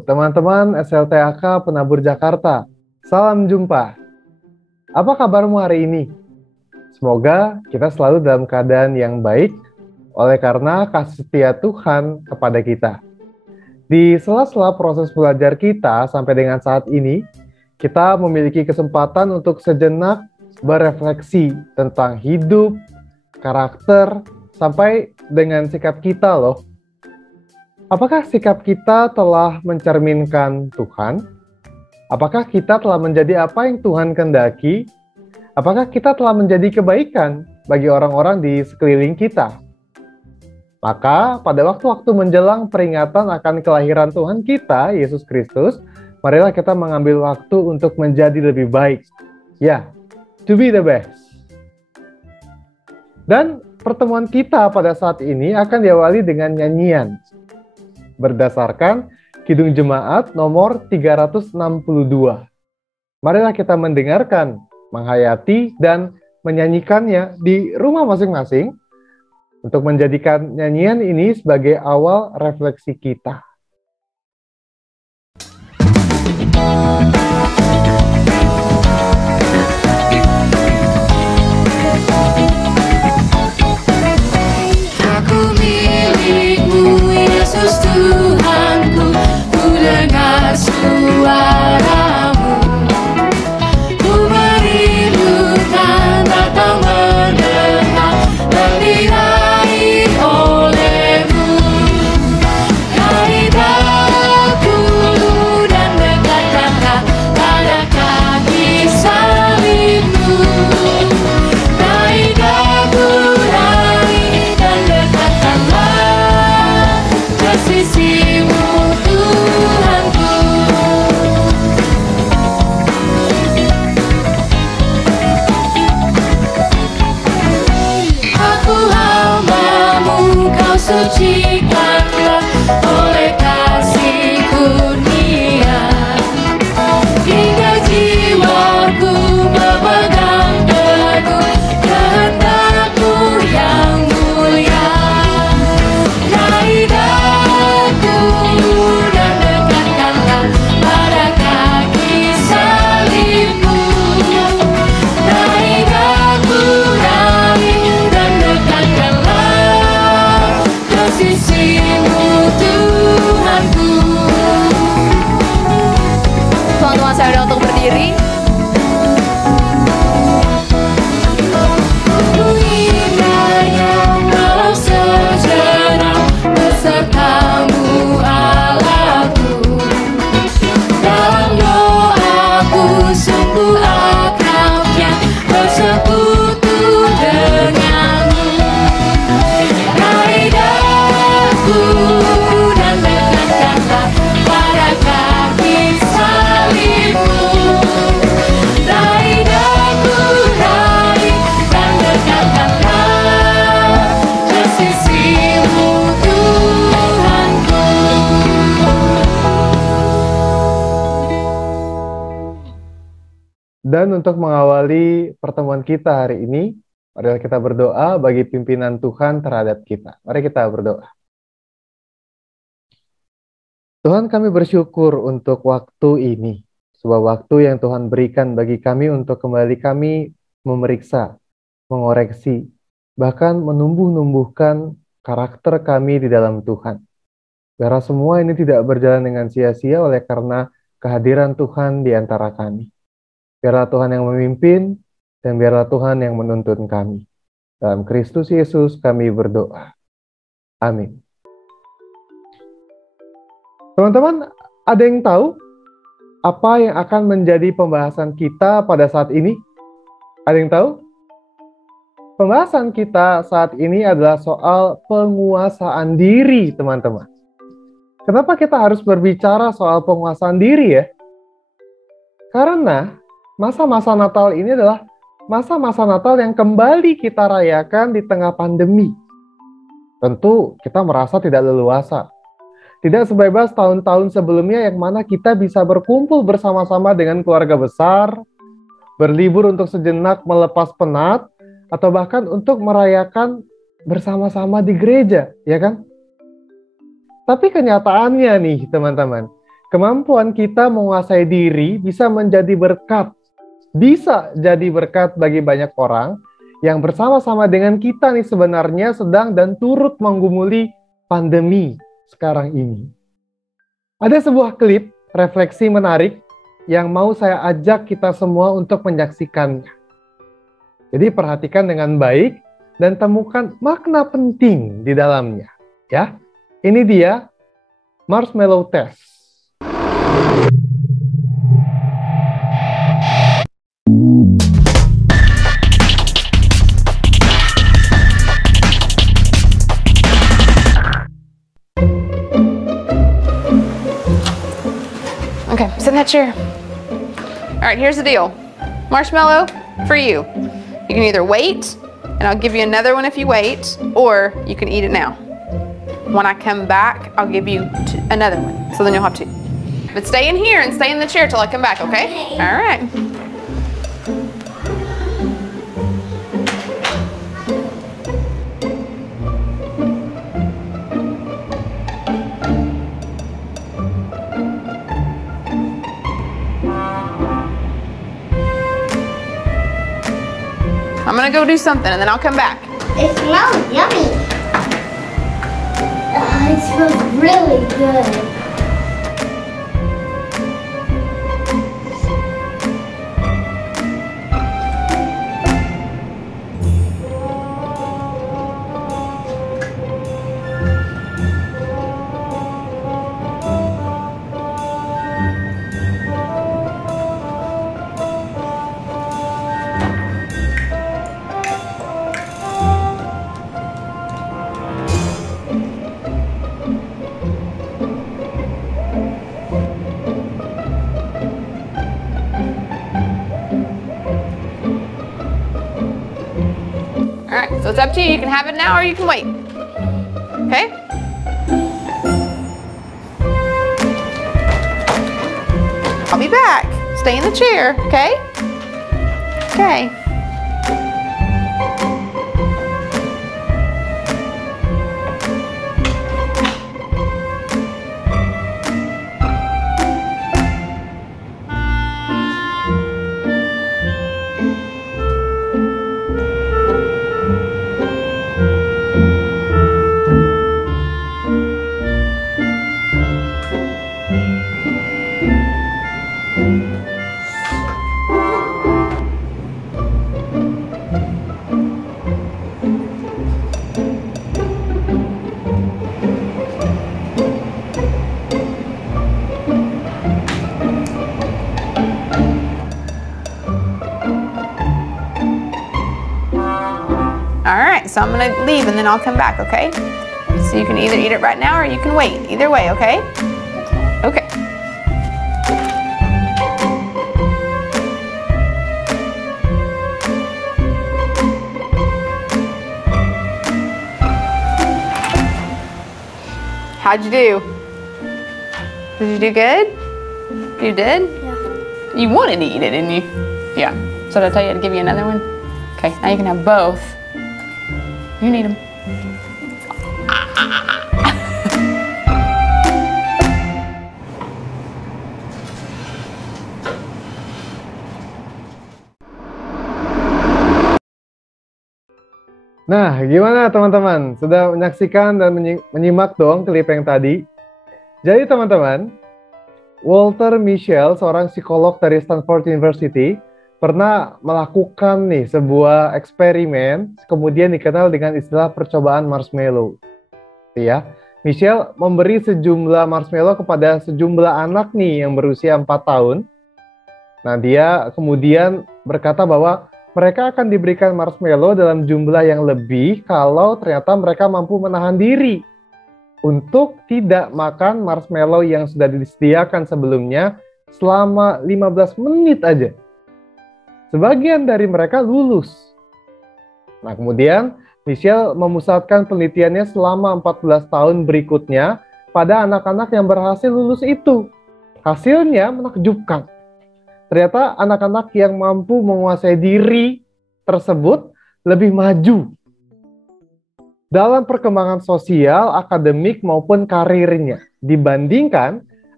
teman-teman SLTAK Penabur Jakarta. Salam jumpa. Apa kabarmu hari ini? Semoga kita selalu dalam keadaan yang baik oleh karena kasih setia Tuhan kepada kita. Di sela-sela proses belajar kita sampai dengan saat ini, kita memiliki kesempatan untuk sejenak berefleksi tentang hidup, karakter, sampai dengan sikap kita loh. Apakah sikap kita telah mencerminkan Tuhan? Apakah kita telah menjadi apa yang Tuhan kehendaki? Apakah kita telah menjadi kebaikan bagi orang-orang di sekeliling kita? Maka pada waktu-waktu menjelang peringatan akan kelahiran Tuhan kita, Yesus Kristus, marilah kita mengambil waktu untuk menjadi lebih baik. Ya, to be the best. Dan pertemuan kita pada saat ini akan diawali dengan nyanyian berdasarkan Kidung Jemaat nomor 362. Marilah kita mendengarkan, menghayati, dan menyanyikannya di rumah masing-masing untuk menjadikan nyanyian ini sebagai awal refleksi kita. Yesus Tuhanku, ku dengar suaramu, ku merindukan datang mendengar, terdirahi olehmu. Mari daku dan dekatkanlah pada kaki salibmu. Mari daku dan dekatkanlah sisimu Tuhanku. Aku hamba-Mu, Kau sucikanlah oleh kasih kurnia, hingga jiwaku memegang teguh kehendak-Mu yang mulia. Dari dan dekatkanlah pada kaki salibmu. Naik aku dan dekatkanlah ke sisimu Tuhanku. Teman-teman saya udah untuk berdiri. Walau sejenak besertamu Allahku, dalam doaku sungguh akrabnya bersekutu denganmu. Raih daku dan dekatkanlah pada kaki salibmu. Raih daku dan dekatkanlah ke sisimu Tuhanku. Dan untuk mengawali pertemuan kita hari ini, marilah kita berdoa bagi pimpinan Tuhan terhadap kita. Mari kita berdoa. Tuhan, kami bersyukur untuk waktu ini, sebuah waktu yang Tuhan berikan bagi kami untuk kembali kami memeriksa, mengoreksi, bahkan menumbuh-numbuhkan karakter kami di dalam Tuhan. Biarlah semua ini tidak berjalan dengan sia-sia oleh karena kehadiran Tuhan di antara kami. Biarlah Tuhan yang memimpin, dan biarlah Tuhan yang menuntun kami. Dalam Kristus Yesus kami berdoa. Amin. Teman-teman, ada yang tahu apa yang akan menjadi pembahasan kita pada saat ini? Ada yang tahu? Pembahasan kita saat ini adalah soal penguasaan diri, teman-teman. Kenapa kita harus berbicara soal penguasaan diri ya? Karena masa-masa Natal ini adalah masa-masa Natal yang kembali kita rayakan di tengah pandemi. Tentu kita merasa tidak leluasa. Tidak sebebas tahun-tahun sebelumnya yang mana kita bisa berkumpul bersama-sama dengan keluarga besar, berlibur untuk sejenak melepas penat, atau bahkan untuk merayakan bersama-sama di gereja, ya kan? Tapi kenyataannya nih teman-teman, kemampuan kita menguasai diri bisa menjadi berkat. Bisa jadi berkat bagi banyak orang yang bersama-sama dengan kita nih sebenarnya sedang dan turut menggumuli pandemi sekarang ini. Ada sebuah klip refleksi menarik yang mau saya ajak kita semua untuk menyaksikannya. Jadi perhatikan dengan baik dan temukan makna penting di dalamnya. Ya, ini dia marshmallow test. Okay, sit in that chair. All right, here's the deal. Marshmallow for you. You can either wait, and I'll give you another one if you wait, or you can eat it now. When I come back, I'll give you another one, so then you'll have two. But stay in here and stay in the chair till I come back, okay? All right. I'm gonna go do something and then I'll come back. It smells yummy. It smells really good. So it's up to you. You can have it now or you can wait. Okay? I'll be back. Stay in the chair, okay? Okay. Alright, so I'm gonna leave and then I'll come back, okay? So you can either eat it right now or you can wait. Either way, okay? Okay. How'd you do? Did you do good? You did? Yeah. You wanted to eat it, didn't you? Yeah. So did I tell you to give you another one? Okay, now you can have both. You need them. Nah, gimana teman-teman? Sudah menyaksikan dan menyimak dong klip yang tadi? Jadi teman-teman, Walter Mischel, seorang psikolog dari Stanford University, pernah melakukan nih sebuah eksperimen, kemudian dikenal dengan istilah percobaan marshmallow. Ya, Mischel memberi sejumlah marshmallow kepada sejumlah anak nih yang berusia 4 tahun. Nah, dia kemudian berkata bahwa mereka akan diberikan marshmallow dalam jumlah yang lebih kalau ternyata mereka mampu menahan diri untuk tidak makan marshmallow yang sudah disediakan sebelumnya selama 15 menit aja. Sebagian dari mereka lulus. Nah, kemudian Mischel memusatkan penelitiannya selama 14 tahun berikutnya pada anak-anak yang berhasil lulus itu. Hasilnya menakjubkan. Ternyata anak-anak yang mampu menguasai diri tersebut lebih maju dalam perkembangan sosial, akademik, maupun karirnya dibandingkan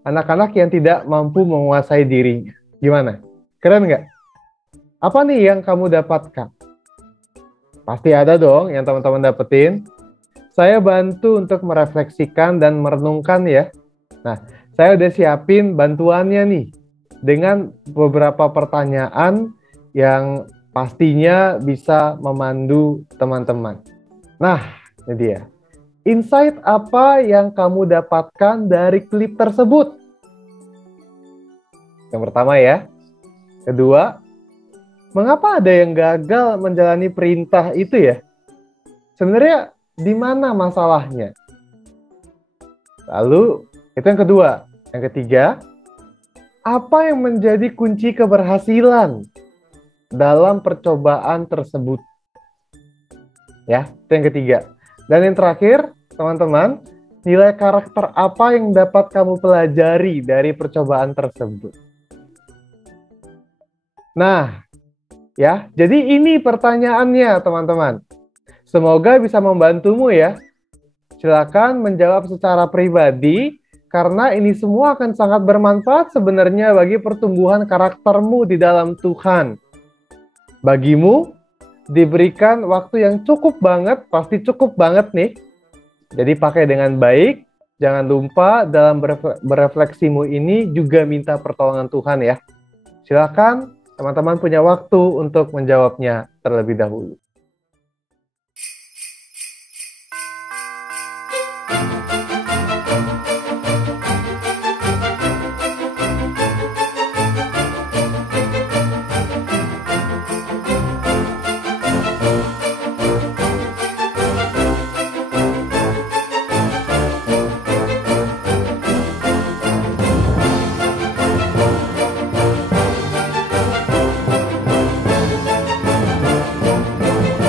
anak-anak yang tidak mampu menguasai dirinya. Gimana? Keren nggak? Apa nih yang kamu dapatkan? Pasti ada dong yang teman-teman dapetin. Saya bantu untuk merefleksikan dan merenungkan ya. Nah, saya udah siapin bantuannya nih dengan beberapa pertanyaan yang pastinya bisa memandu teman-teman. Nah, ini dia. Insight apa yang kamu dapatkan dari klip tersebut? Yang pertama ya. Kedua, mengapa ada yang gagal menjalani perintah itu ya? Sebenarnya di mana masalahnya? Lalu, itu yang kedua. Yang ketiga, apa yang menjadi kunci keberhasilan dalam percobaan tersebut? Ya, itu yang ketiga. Dan yang terakhir, teman-teman, nilai karakter apa yang dapat kamu pelajari dari percobaan tersebut? Nah, ya, jadi ini pertanyaannya, teman-teman. Semoga bisa membantumu ya. Silakan menjawab secara pribadi, karena ini semua akan sangat bermanfaat sebenarnya bagi pertumbuhan karaktermu di dalam Tuhan. Bagimu, diberikan waktu yang cukup banget, pasti cukup banget nih. Jadi pakai dengan baik, jangan lupa dalam berefleksimu ini juga minta pertolongan Tuhan ya. Silakan teman-teman punya waktu untuk menjawabnya terlebih dahulu.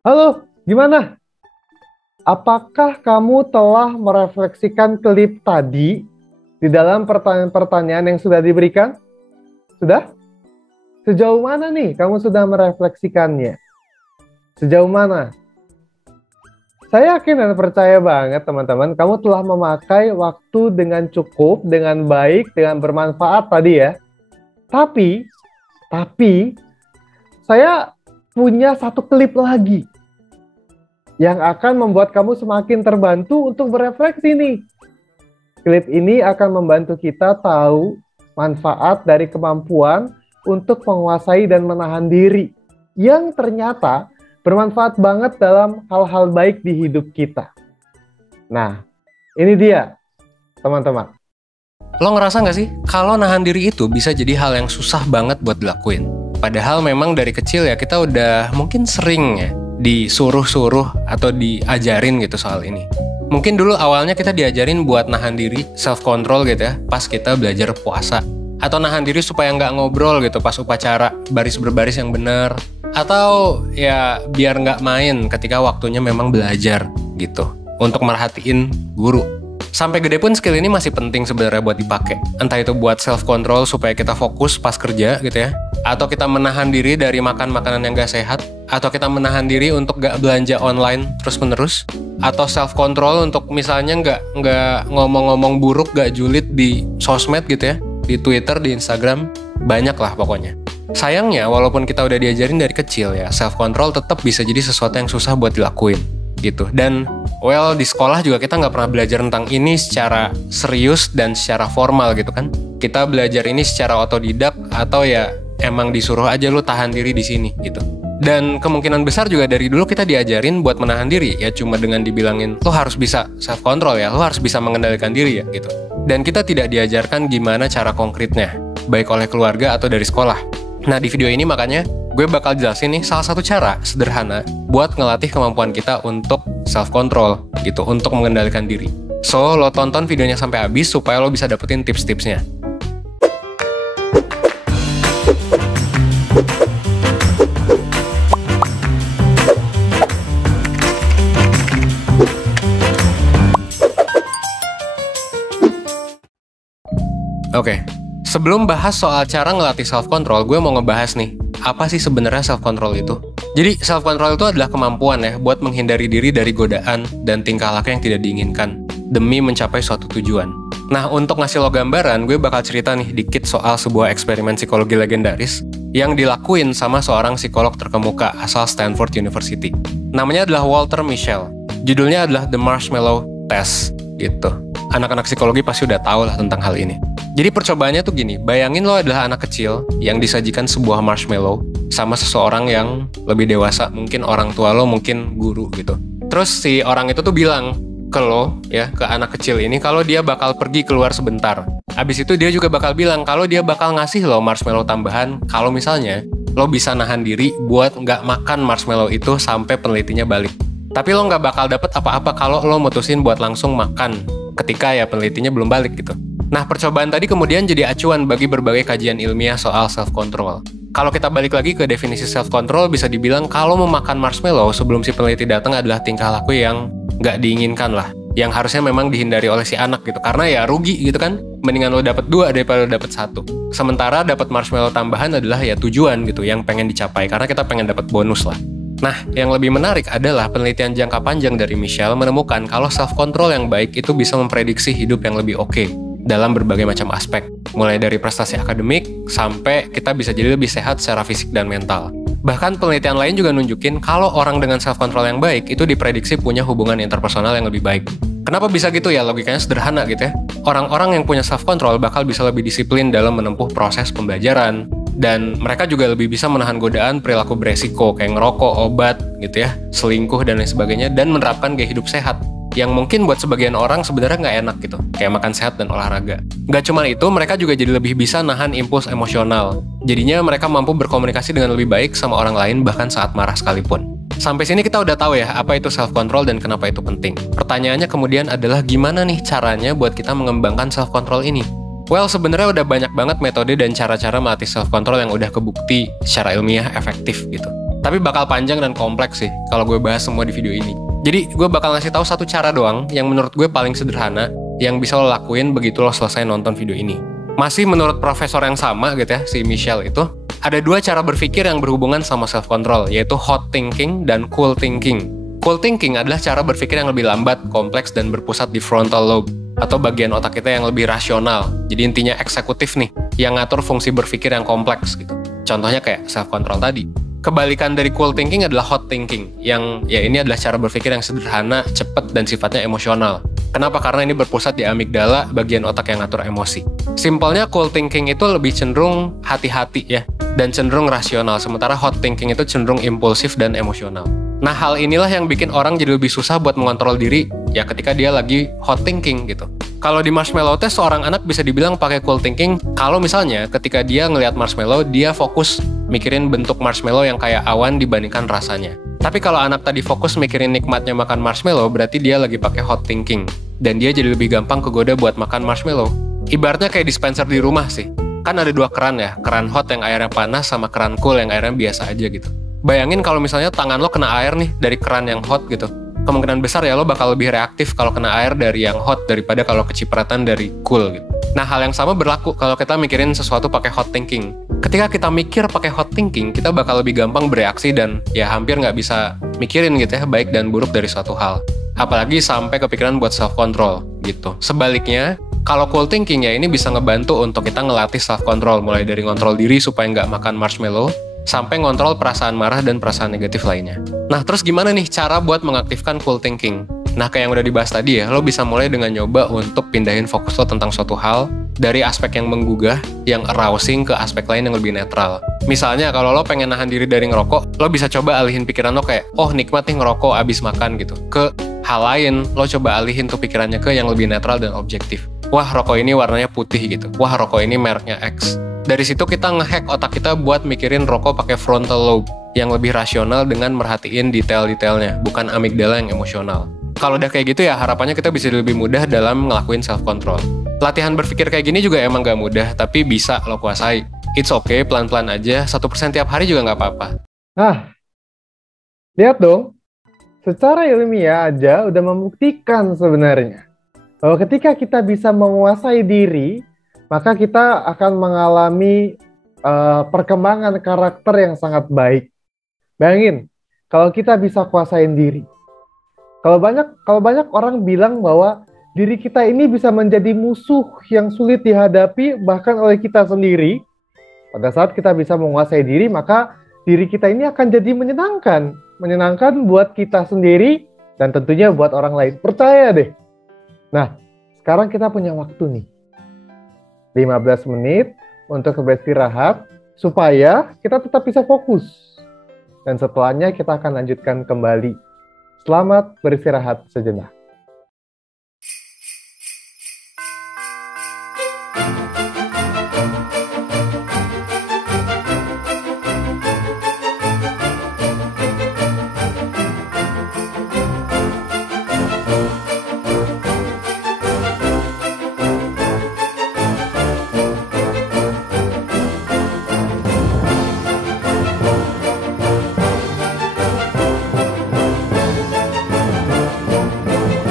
Halo, gimana? Apakah kamu telah merefleksikan klip tadi di dalam pertanyaan-pertanyaan yang sudah diberikan? Sudah? Sejauh mana nih kamu sudah merefleksikannya? Sejauh mana? Saya yakin dan percaya banget teman-teman, kamu telah memakai waktu dengan cukup, dengan baik, dengan bermanfaat tadi ya. Tapi, saya punya satu klip lagi yang akan membuat kamu semakin terbantu untuk berefleksi nih. Klip ini akan membantu kita tahu manfaat dari kemampuan untuk menguasai dan menahan diri yang ternyata bermanfaat banget dalam hal-hal baik di hidup kita. Nah, ini dia, teman-teman. Lo ngerasa nggak sih, kalau nahan diri itu bisa jadi hal yang susah banget buat dilakuin? Padahal memang dari kecil ya kita udah mungkin sering ya disuruh-suruh atau diajarin gitu soal ini. Mungkin dulu awalnya kita diajarin buat nahan diri, self-control gitu ya, pas kita belajar puasa. Atau nahan diri supaya nggak ngobrol gitu pas upacara, baris berbaris yang benar. Atau ya biar nggak main ketika waktunya memang belajar gitu. Untuk merhatiin guru. Sampai gede pun skill ini masih penting sebenarnya buat dipakai. Entah itu buat self-control supaya kita fokus pas kerja gitu ya. Atau kita menahan diri dari makan makanan yang gak sehat. Atau kita menahan diri untuk gak belanja online terus-menerus. Atau self-control untuk misalnya nggak ngomong-ngomong buruk, gak julid di sosmed gitu ya. Di Twitter, di Instagram, banyak lah pokoknya. Sayangnya walaupun kita udah diajarin dari kecil ya, self-control tetap bisa jadi sesuatu yang susah buat dilakuin gitu. Dan well, di sekolah juga kita nggak pernah belajar tentang ini secara serius dan secara formal gitu kan. Kita belajar ini secara otodidak atau ya emang disuruh aja lu tahan diri di sini gitu. Dan kemungkinan besar juga dari dulu kita diajarin buat menahan diri ya, cuma dengan dibilangin lo harus bisa self control ya, lo harus bisa mengendalikan diri ya gitu. Dan kita tidak diajarkan gimana cara konkretnya, baik oleh keluarga atau dari sekolah. Nah di video ini makanya gue bakal jelasin nih salah satu cara sederhana buat ngelatih kemampuan kita untuk self-control gitu, untuk mengendalikan diri. So, lo tonton videonya sampai habis supaya lo bisa dapetin tips-tipsnya. Oke, sebelum bahas soal cara ngelatih self-control, gue mau ngebahas nih, apa sih sebenarnya self-control itu? Jadi, self-control itu adalah kemampuan ya buat menghindari diri dari godaan dan tingkah laku yang tidak diinginkan demi mencapai suatu tujuan. Nah, untuk ngasih lo gambaran, gue bakal cerita nih dikit soal sebuah eksperimen psikologi legendaris yang dilakuin sama seorang psikolog terkemuka asal Stanford University. Namanya adalah Walter Mischel. Judulnya adalah The Marshmallow Test, gitu. Anak-anak psikologi pasti udah tahu lah tentang hal ini. Jadi percobaannya tuh gini, bayangin lo adalah anak kecil yang disajikan sebuah marshmallow sama seseorang yang lebih dewasa, mungkin orang tua lo, mungkin guru gitu. Terus si orang itu tuh bilang ke lo, ya, ke anak kecil ini kalau dia bakal pergi keluar sebentar. Abis itu dia juga bakal bilang kalau dia bakal ngasih lo marshmallow tambahan kalau misalnya lo bisa nahan diri buat nggak makan marshmallow itu sampai penelitinya balik. Tapi lo nggak bakal dapet apa-apa kalau lo mutusin buat langsung makan ketika ya penelitinya belum balik gitu. Nah, percobaan tadi kemudian jadi acuan bagi berbagai kajian ilmiah soal self-control. Kalau kita balik lagi ke definisi self-control, bisa dibilang kalau memakan marshmallow sebelum si peneliti datang adalah tingkah laku yang nggak diinginkan lah. Yang harusnya memang dihindari oleh si anak gitu. Karena ya rugi gitu kan. Mendingan lo dapet 2 daripada lo dapet 1. Sementara dapat marshmallow tambahan adalah ya tujuan gitu yang pengen dicapai. Karena kita pengen dapat bonus lah. Nah, yang lebih menarik adalah penelitian jangka panjang dari Mischel menemukan kalau self-control yang baik itu bisa memprediksi hidup yang lebih oke dalam berbagai macam aspek, mulai dari prestasi akademik sampai kita bisa jadi lebih sehat secara fisik dan mental. Bahkan penelitian lain juga nunjukin kalau orang dengan self-control yang baik itu diprediksi punya hubungan interpersonal yang lebih baik. Kenapa bisa gitu ya? Logikanya sederhana gitu ya. Orang-orang yang punya self-control bakal bisa lebih disiplin dalam menempuh proses pembelajaran, dan mereka juga lebih bisa menahan godaan perilaku beresiko kayak ngerokok, obat gitu ya, selingkuh dan lain sebagainya, dan menerapkan gaya hidup sehat yang mungkin buat sebagian orang sebenarnya nggak enak gitu, kayak makan sehat dan olahraga. Nggak cuma itu, mereka juga jadi lebih bisa nahan impuls emosional. Jadinya mereka mampu berkomunikasi dengan lebih baik sama orang lain bahkan saat marah sekalipun. Sampai sini kita udah tahu ya apa itu self-control dan kenapa itu penting. Pertanyaannya kemudian adalah gimana nih caranya buat kita mengembangkan self-control ini? Well, sebenarnya udah banyak banget metode dan cara-cara melatih self-control yang udah kebukti secara ilmiah efektif gitu. Tapi bakal panjang dan kompleks sih kalau gue bahas semua di video ini. Jadi gue bakal ngasih tahu satu cara doang yang menurut gue paling sederhana yang bisa lo lakuin begitu lo selesai nonton video ini. Masih menurut profesor yang sama gitu ya, si Michelle itu, ada 2 cara berpikir yang berhubungan sama self-control, yaitu hot thinking dan cool thinking. Cool thinking adalah cara berpikir yang lebih lambat, kompleks, dan berpusat di frontal lobe, atau bagian otak kita yang lebih rasional. Jadi intinya eksekutif nih, yang ngatur fungsi berpikir yang kompleks gitu. Contohnya kayak self-control tadi. Kebalikan dari cool thinking adalah hot thinking, yang ya ini adalah cara berpikir yang sederhana, cepat, dan sifatnya emosional. Kenapa? Karena ini berpusat di amigdala, bagian otak yang ngatur emosi. Simpelnya cool thinking itu lebih cenderung hati-hati ya, dan cenderung rasional, sementara hot thinking itu cenderung impulsif dan emosional. Nah, hal inilah yang bikin orang jadi lebih susah buat mengontrol diri ya ketika dia lagi hot thinking gitu. Kalau di marshmallow test, seorang anak bisa dibilang pakai cool thinking kalau misalnya ketika dia ngelihat marshmallow, dia fokus mikirin bentuk marshmallow yang kayak awan dibandingkan rasanya. Tapi kalau anak tadi fokus mikirin nikmatnya makan marshmallow, berarti dia lagi pakai hot thinking. Dan dia jadi lebih gampang kegoda buat makan marshmallow. Ibaratnya kayak dispenser di rumah sih. Kan ada 2 keran ya, keran hot yang airnya panas sama keran cool yang airnya biasa aja gitu. Bayangin kalau misalnya tangan lo kena air nih dari keran yang hot gitu. Kemungkinan besar ya lo bakal lebih reaktif kalau kena air dari yang hot daripada kalau kecipratan dari cool gitu. Nah, hal yang sama berlaku kalau kita mikirin sesuatu pakai hot thinking. Ketika kita mikir pakai hot thinking, kita bakal lebih gampang bereaksi dan ya hampir nggak bisa mikirin gitu ya, baik dan buruk dari suatu hal. Apalagi sampai kepikiran buat self-control gitu. Sebaliknya, kalau cool thinking ya ini bisa ngebantu untuk kita ngelatih self-control, mulai dari ngontrol diri supaya nggak makan marshmallow, sampai ngontrol perasaan marah dan perasaan negatif lainnya. Nah, terus gimana nih cara buat mengaktifkan cool thinking? Nah, kayak yang udah dibahas tadi ya, lo bisa mulai dengan nyoba untuk pindahin fokus lo tentang suatu hal dari aspek yang menggugah, yang arousing ke aspek lain yang lebih netral. Misalnya, kalau lo pengen nahan diri dari ngerokok, lo bisa coba alihin pikiran lo kayak, oh nikmat nih ngerokok abis makan gitu. Ke hal lain, lo coba alihin tuh pikirannya ke yang lebih netral dan objektif. Wah, rokok ini warnanya putih gitu. Wah, rokok ini mereknya X. Dari situ kita ngehack otak kita buat mikirin rokok pakai frontal lobe yang lebih rasional dengan merhatiin detail-detailnya, bukan amigdala yang emosional. Kalau udah kayak gitu ya harapannya kita bisa lebih mudah dalam ngelakuin self-control. Latihan berpikir kayak gini juga emang gak mudah, tapi bisa lo kuasai. It's okay, pelan-pelan aja, 1% tiap hari juga gak apa-apa. Nah, lihat dong, secara ilmiah aja udah membuktikan sebenarnya bahwa ketika kita bisa menguasai diri, maka kita akan mengalami perkembangan karakter yang sangat baik. Bayangin, kalau kita bisa kuasain diri. Kalau banyak orang bilang bahwa diri kita ini bisa menjadi musuh yang sulit dihadapi bahkan oleh kita sendiri. Pada saat kita bisa menguasai diri, maka diri kita ini akan jadi menyenangkan. Menyenangkan buat kita sendiri dan tentunya buat orang lain. Percaya deh. Nah, sekarang kita punya waktu nih. 15 menit untuk beristirahat supaya kita tetap bisa fokus. Dan setelahnya kita akan lanjutkan kembali. Selamat beristirahat sejenak.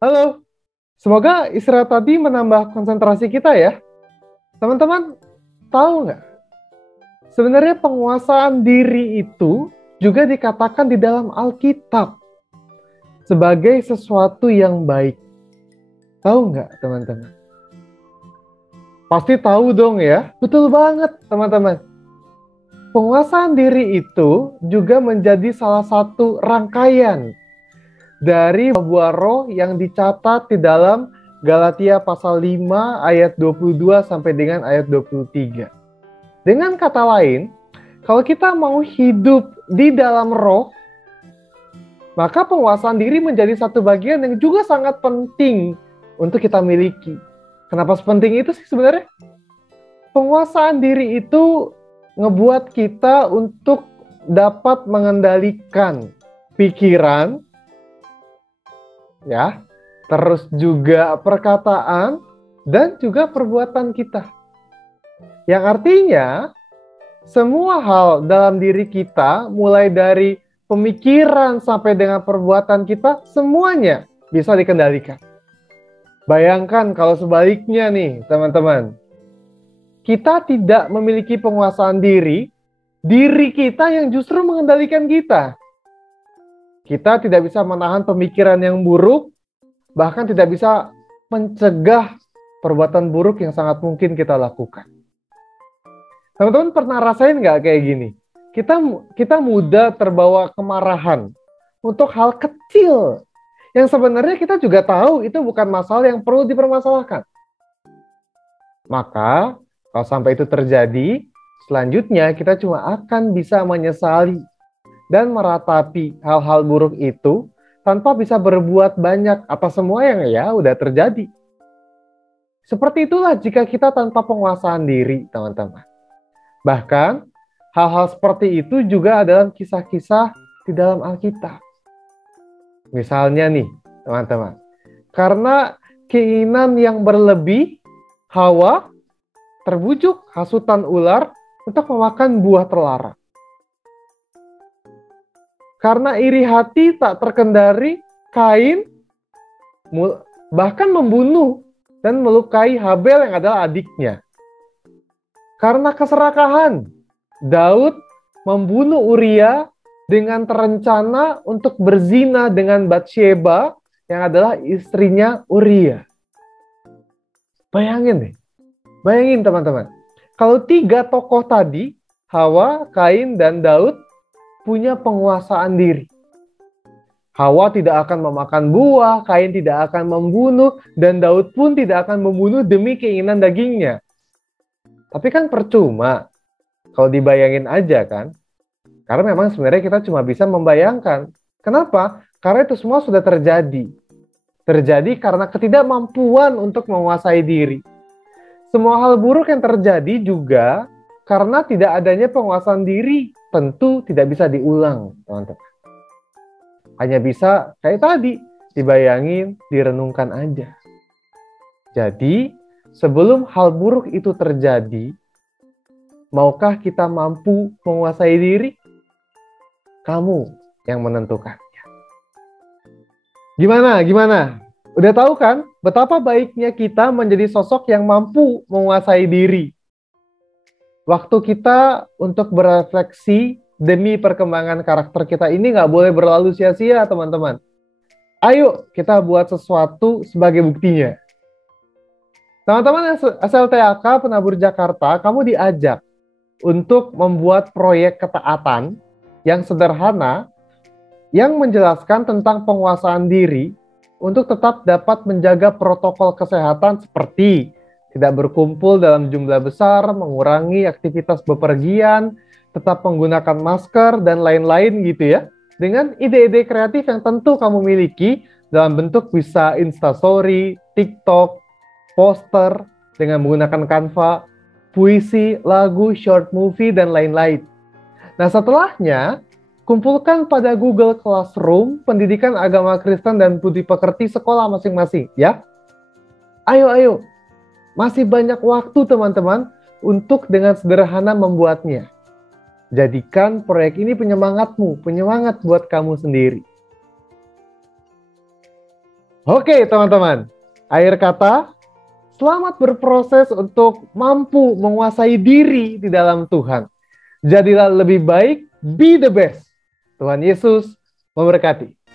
Halo, semoga istirahat tadi menambah konsentrasi kita ya. Teman-teman, tahu nggak? Sebenarnya penguasaan diri itu juga dikatakan di dalam Alkitab sebagai sesuatu yang baik. Tahu nggak, teman-teman? Pasti tahu dong ya. Betul banget, teman-teman. Penguasaan diri itu juga menjadi salah satu rangkaian dari buah roh yang dicatat di dalam Galatia pasal 5 ayat 22 sampai dengan ayat 23. Dengan kata lain, kalau kita mau hidup di dalam roh, maka penguasaan diri menjadi satu bagian yang juga sangat penting untuk kita miliki. Kenapa sepenting itu sih sebenarnya? Penguasaan diri itu ngebuat kita untuk dapat mengendalikan pikiran, ya, terus juga perkataan dan juga perbuatan kita. Yang artinya semua hal dalam diri kita, mulai dari pemikiran sampai dengan perbuatan kita, semuanya bisa dikendalikan. Bayangkan kalau sebaliknya nih, teman-teman. Kita tidak memiliki penguasaan diri kita yang justru mengendalikan kita. Kita tidak bisa menahan pemikiran yang buruk, bahkan tidak bisa mencegah perbuatan buruk yang sangat mungkin kita lakukan. Teman-teman pernah rasain nggak kayak gini? Kita mudah terbawa kemarahan untuk hal kecil yang sebenarnya kita juga tahu itu bukan masalah yang perlu dipermasalahkan. Maka kalau sampai itu terjadi, selanjutnya kita cuma akan bisa menyesali dan meratapi hal-hal buruk itu tanpa bisa berbuat banyak atas semua yang ya udah terjadi. Seperti itulah jika kita tanpa penguasaan diri, teman-teman. Bahkan, hal-hal seperti itu juga adalah kisah-kisah di dalam Alkitab. Misalnya nih, teman-teman. Karena keinginan yang berlebih, Hawa terbujuk hasutan ular untuk memakan buah terlarang. Karena iri hati tak terkendali, Kain bahkan membunuh dan melukai Habel yang adalah adiknya. Karena keserakahan, Daud membunuh Uria dengan terencana untuk berzina dengan Batsheba yang adalah istrinya Uria. Bayangin teman-teman, kalau 3 tokoh tadi, Hawa, Kain, dan Daud punya penguasaan diri. Hawa tidak akan memakan buah, Kain tidak akan membunuh, dan Daud pun tidak akan membunuh demi keinginan dagingnya. Tapi kan percuma kalau dibayangin aja kan. Karena memang sebenarnya kita cuma bisa membayangkan. Kenapa? Karena itu semua sudah terjadi. Terjadi karena ketidakmampuan untuk menguasai diri. Semua hal buruk yang terjadi juga karena tidak adanya penguasaan diri. Tentu tidak bisa diulang, teman-teman. Hanya bisa kayak tadi, dibayangin, direnungkan aja. Jadi, sebelum hal buruk itu terjadi, maukah kita mampu menguasai diri? Kamu yang menentukannya. Gimana? Udah tahu kan betapa baiknya kita menjadi sosok yang mampu menguasai diri. Waktu kita untuk berefleksi demi perkembangan karakter kita ini nggak boleh berlalu sia-sia, teman-teman. Ayo kita buat sesuatu sebagai buktinya. Teman-teman SLTAK Penabur Jakarta, kamu diajak untuk membuat proyek ketaatan yang sederhana yang menjelaskan tentang penguasaan diri untuk tetap dapat menjaga protokol kesehatan seperti tidak berkumpul dalam jumlah besar, mengurangi aktivitas bepergian, tetap menggunakan masker, dan lain-lain gitu ya. Dengan ide-ide kreatif yang tentu kamu miliki dalam bentuk bisa Instastory, TikTok, poster, dengan menggunakan Canva, puisi, lagu, short movie, dan lain-lain. Nah setelahnya, kumpulkan pada Google Classroom pendidikan agama Kristen dan budi pekerti sekolah masing-masing ya. Ayo. Masih banyak waktu teman-teman untuk dengan sederhana membuatnya. Jadikan proyek ini penyemangatmu, penyemangat buat kamu sendiri. Oke, teman-teman. Akhir kata, selamat berproses untuk mampu menguasai diri di dalam Tuhan. Jadilah lebih baik, be the best. Tuhan Yesus memberkati.